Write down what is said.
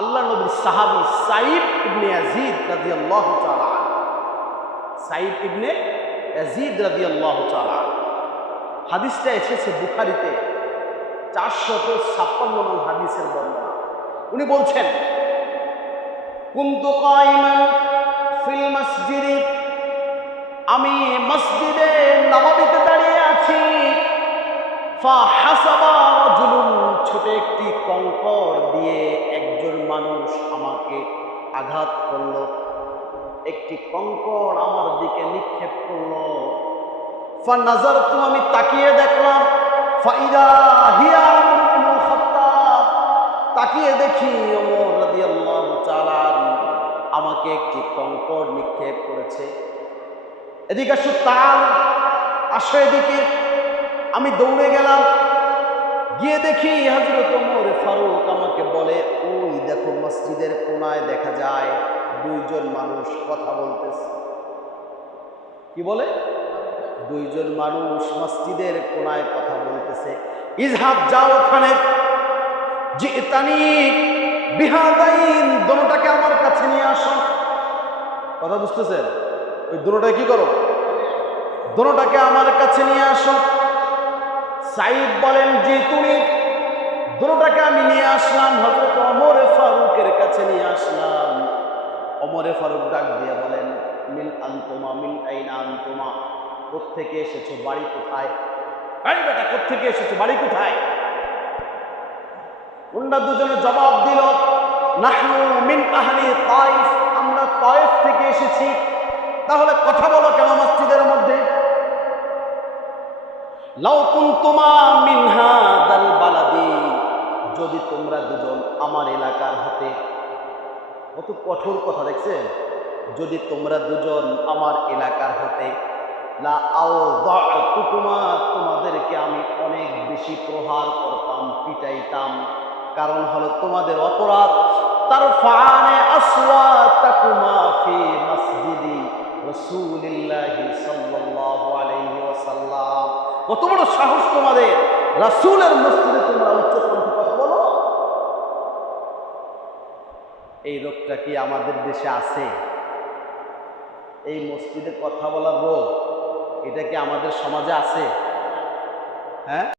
আল্লাহ নবীর সাহাবী সাইদ ইবনে ইয়াজিদ রাদিয়াল্লাহু তাআলা, সাইদ ইবনে ইয়াজিদ রাদিয়াল্লাহু তাআলা, হাদিসটা এসেছে বুখারীতে 456 নম্বর হাদিসের বর্ণনা। উনি বলছেন, কুনতু কাইমান ফিল মসজিদি, আমি মসজিদে নববীতে দাঁড়িয়ে আছি, ফাহাসাবা রাজুলুন, ছোট একটি কঙ্কর দিয়ে একজন মানুষ আমাকে আঘাত করলো, একটি কঙ্কর আমার দিকে নিক্ষেপ করলো। ফানাজারতু, আমি তাকিয়ে দেখলাম, ফাইদা হিয়া ওমর ইবনুল খাত্তাব, তাকিয়ে দেখি ওমর রাদিয়াল্লাহু তাআলা আমাকে একটি কঙ্কর নিক্ষেপ করেছে। এদিকে আসো, তাল আসো এদিকে। আমি দৌড়ে গেলাম, গিয়ে দেখি হযরত ওমর ফারুক আমাকে বলে, ওই দেখো মসজিদের কোনায় দেখা যায় দুইজন মানুষ কথা বলতেছে। কি বলে? দুইজন মানুষ মসজিদের কোনায় কথা বলতেছে। ইজহাব, যাও ওখানে, জিতানি বিহাদাইন, দোনোটাকে আমার কাছে নিয়ে আসো। কথা বুঝতেছেন? ওই দোনোটাকে কি করো? দোনোটাকে আমার কাছে নিয়ে আসো। সাইদ বলেন, জি তুমি। দোনোটাকে আমি নিয়ে আসলাম, হযরত ওমর ফারুকের কাছে নিয়ে আসলাম। ওমর ফারুক ডাক দিয়ে বলেন, মিন আনতুমা, মিন আইনা আনতুমা, কোত্থেকে এসেছো, বাড়ি কোথায়? এই বেটা, কোত্থেকে এসেছো, বাড়ি কোথায়? ওনারা দুজনে জবাব দিল, নাহনু মিন আহলি তায়েফ, আমরা তায়েফ থেকে এসেছি। তাহলে কথা বলো কেন মসজিদের মধ্যে? লাউ কুনতুমা মিন হাদাল বালাদি, যদি তোমরা দুজন আমার এলাকার হতে, কত কঠোর কথা দেখছেন, যদি তোমরা দুজন আমার এলাকার হতে, লা আওযাতুকুমা, তোমাদেরকে আমি অনেক বেশি প্রহার করতাম, পিটাইতাম। কারণ হলো তোমাদের অপরাধ, তারফানে আসওয়াতাকুমা ফি মসজিদি রাসূলিল্লাহি সাল্লাল্লাহু আলাইহি ওয়াসাল্লাম, কত বড় সাহস তোমাদের, রাসূলের মসজিদে তোমরা উচ্চকণ্ঠে কথা বলো। এই রোগটা কি আমাদের দেশে আছে? এই মসজিদে কথা বলার রোগ, এটা কি আমাদের সমাজে আছে? হ্যাঁ।